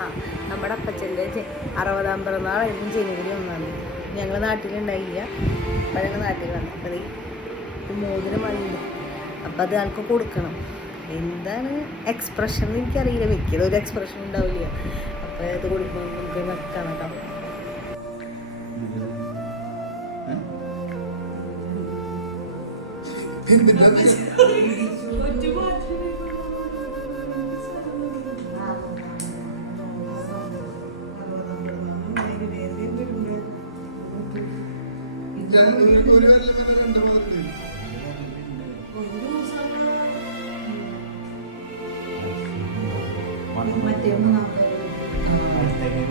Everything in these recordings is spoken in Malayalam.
ആ നമ്മുടെ അപ്പച്ചന്റെ അറുപതാം പിറന്നാളായിരുന്നു ജനുവരി ഒന്നാം തീയതി. ഞങ്ങൾ നാട്ടിലുണ്ടായില്ല. അപ്പം ഞങ്ങൾ നാട്ടിൽ വന്നു അപ്പം അത് ഈ മോതിരം വാങ്ങിയില്ല അപ്പം അത് ആൾക്ക് കൊടുക്കണം. എന്താണ് എക്സ്പ്രഷൻ എനിക്കറിയില്ല. മിക്കതും ഒരു എക്സ്പ്രഷൻ ഉണ്ടാവില്ല. അപ്പോൾ അത് കൊടുക്കുമ്പോൾ നമുക്ക് വെക്കാം കേട്ടോ. ഒരു വരൽ വരെ രണ്ട് ഭാഗത്ത് മറ്റേ മൂന്നാമത്തെ അതൊക്കെ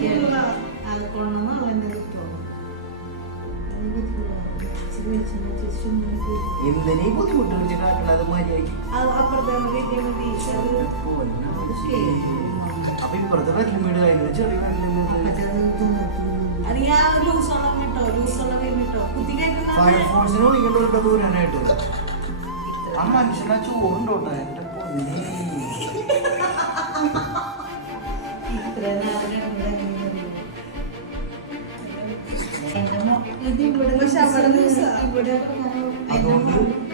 നമ്മൾ അത് കൊണ്ടുവന്ന് അവന്റെ കിട്ടുള്ളൂ എന്തിനീ ബുദ്ധിമുട്ട് പിടിച്ച് കാട്ടണത് മര്യാദ അത് അപ്പുറത്തെ കയറ്റിയാൽ മതി. അപ്പൊ ഇപ്പുറത്തെ കല്ലും വീട് കഴിഞ്ഞ ചെറിയ ഫയർഫോഴ്സിനെ ദൂരാനായിട്ട് ആ മനുഷ്യനാ ചോറുണ്ടോട്ടെ എന്റെ പൊന്നേ. ഇത്ര നേരം ഇത് ഇവിടെ ഇവിടെ